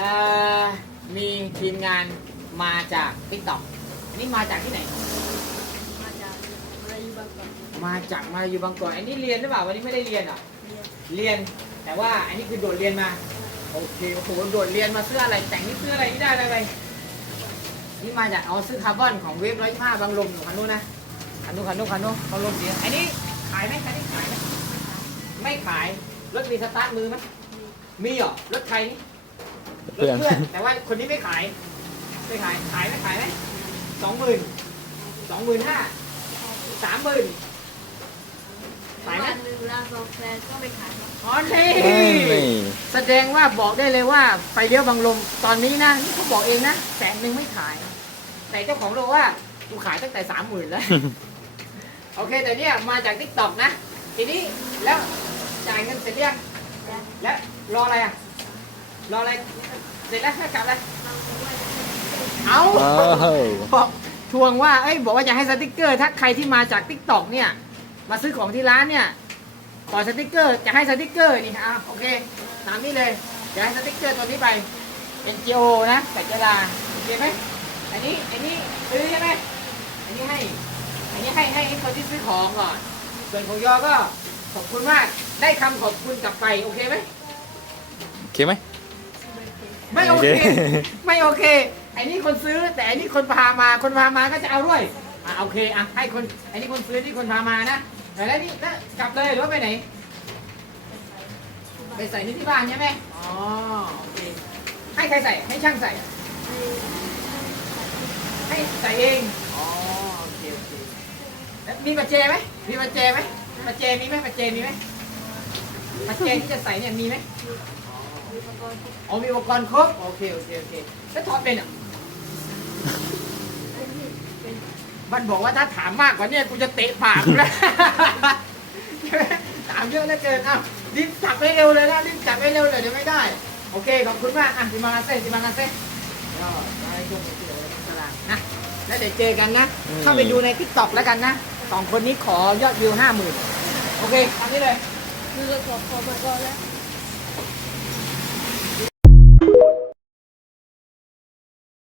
อ่อมีทีมงานมาจากติ๊กต็อกนี่มาจากที่ไหน มาจากมาอยู่บางกอกมาจากมาอยู่บางกอกอันนี้เรียนหรือเปล่าวันนี้ไม่ได้เรียนเหรอเรียนเรียนแต่ว่าอันนี้คือโดดเรียนมาโอเคโอ้โหโดดเรียนมาเสื้ออะไรแต่งนี่เสื้ออะไรนี่ได้อะไรนี่มาจากเอาซื้อคาร์บอนของเวฟร้อยผ้าบางลมอยู่คันนู้นนะคันนู้นคันนู้นคันนู้นบางลมสีอันนี้ขายไหมคันนี้ขายไหมไม่ขายรถมีสตาร์ทมือไหมมีเหรอรถใครนี่รถ เพื่อนเพื่อนแต่ว่าคนนี้ไม่ขายไม่ขายขายไหมขายไหมสองหมื่นสองหมื่นห้าสามหมื่นขายไหมวันหนึ่งเราสองแฟนก็ไปขายครับอ๋อนี่นี่แสดงว่าบอกได้เลยว่าไฟเลี้ยวบางลมตอนนี้นะนี่เขาบอกเองนะแสนหนึ่งไม่ขาย แต่เจ้าของโรงว่ากูขายตั้งแต่สามหมื่นแล้วโอเคแต่เนี่ยมาจากทิกตอกนะ ทีนี้แล้วจ่ายเงินเสร็จหรือยังแล้วแล้วรออะไรอะ รออะไรเสร็จแล้วให้กลับเลยเราบอกว่าจะให้เอาอ้าวบอกทวงว่าเอ้ยบอกว่าจะให้สติกเกอร์ ถ้าใครที่มาจากทิกตอกเนี่ย มาซื้อของที่ร้านเนี่ยขอสติกเกอร์จะให้สติกเกอร์นี่อะโอเคตามนี้เลยจะให้สติกเกอร์ตัวนี้ไปเป็น GO นะแต่เจลาโอเคไหมอันนี้อันนี้ซื้อใช่ไหมอันนี้ให้ อันนี้ให้ให้ให้คนที่ซื้อของก่อนส่วนของยอก็ขอบคุณมากได้คำขอบคุณกลับไปโอเคไหมโอเคไหม ไม่โอเคโอเค ไม่โอเค ไอ้นี่คนซื้อแต่อันนี้คนพามา คนพามาก็จะเอาด้วยอะโอเคอะให้คนไอ้นี่คนซื้อนี่คนพามานะแต่แล้วนี่แล้วกลับเลยหรือว่าไปไหน ไปใส่นี่ที่บ้านใช่ไหมอ๋อโอเคให้ใครใส่ให้ช่างใส่ ให้ใส่เองอ๋อโอเคโอเคแล้วมีปัจเจไหมมีปัจเจไหมปัจเจมีไหมปัจเจมีไหมปัจเจที่จะใส่เนี่ยมีไหมมี อุปกรณ์ครบอ๋อมีอุปกรณ์ครบโอเคโอเคโอเคแล้วถอดเป็นอะไอ้นี่เป็นมันบอกว่าถ้าถามมากกว่านี้กูจะเตะปากกูแล้วใช่ไหมถามเยอะเหลือเกินอ้าวรีบจับให้เร็วเลยนะรีบจับให้เร็วเลยเดี๋ยวไม่ได้ โอเคขอบคุณมากอะจิมางาเซ่จิมางาเซ่ก็ได้ช่วงนี้เดี๋ยวเราตารางนะแล้วเดี๋ยวเจอกันนะอืมเข้าไปดูในทิกตอกแล้วกันนะสองคนนี้ขอยอดวิวห้าหมื่นโอเคทำนี้เลยคือขอขอมาก่อนแล้ว